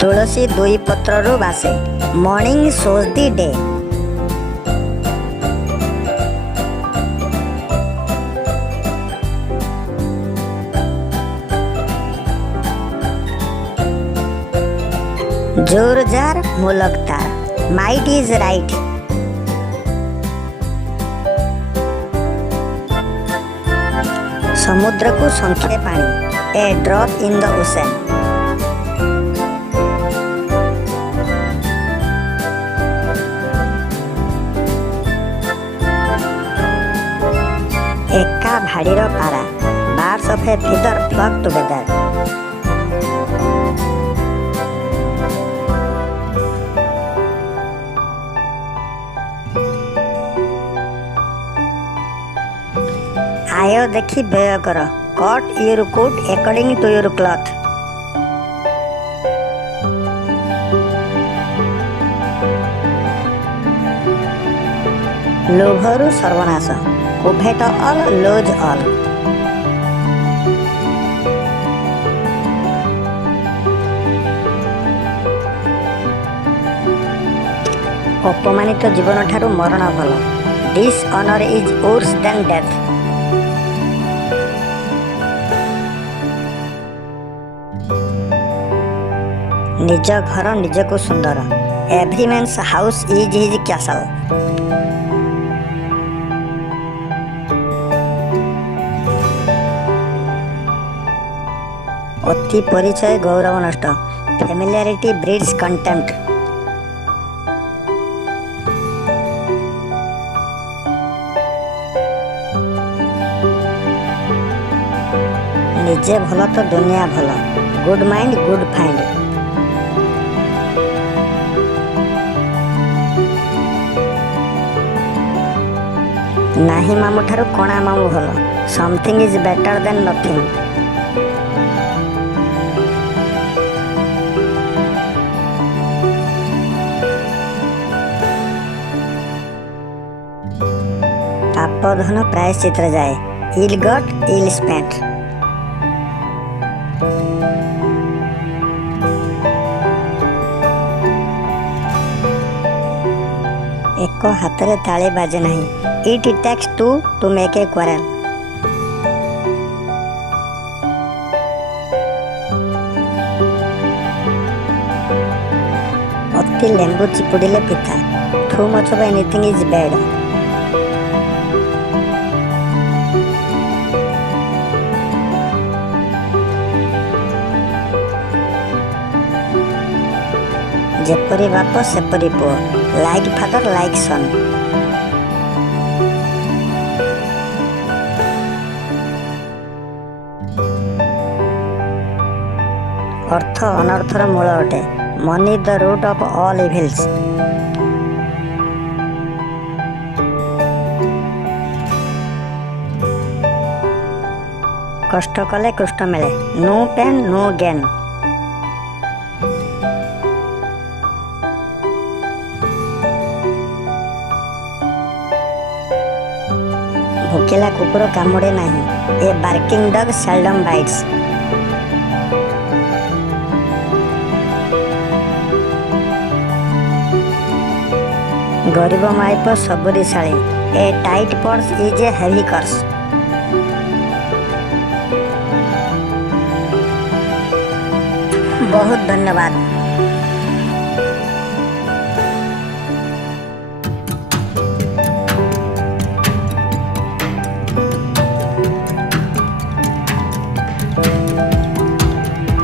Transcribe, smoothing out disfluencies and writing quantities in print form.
तुलसी दुई पत्रु बासे मॉर्निंग शोज दी डे। जोर जार मुलकतार माइट इज राइट। समुद्र को संख्या पानी a drop in the ocean. एका भाड़ीर पारा birds of a feather flock together. आय देखी व्यय कर cut your coat according to your cloth. लोभरु सर्वनाश कोभेट ऑल लोज ऑल। अपमानित जीवन ठारू मरण भल। Dishonour is worse than death. निज घर निजको सुंदर। Every man's house is his castle. अति परिचय गौरव नष्ट। Familiarity breeds contempt. निजे भल तो दुनिया भल। Good mind good find. नाही मामू ठारू कणा मामू भल। Something is better than nothing. पाप धन प्रायश्चित्र जाए। Ill got ill spent. एक हाथ रे ताली बाजे नहीं। It takes two to make a quarrel. अति लेंबू चिपुड़िले पिता। Too much of anything is bad. जेपरी बाप सेपरी पुओ। Like father like son. अर्थ अनर्थर मूल अटे। Money the root of all evils. कष्ट कले कृष्ण मिले। No pain no gain. भोकिला कुकुर कामुड़े नहीं। A barking dog seldom bites. गरीब माइप सबुरीशाली। A tight purse is a heavy curse. बहुत धन्यवाद।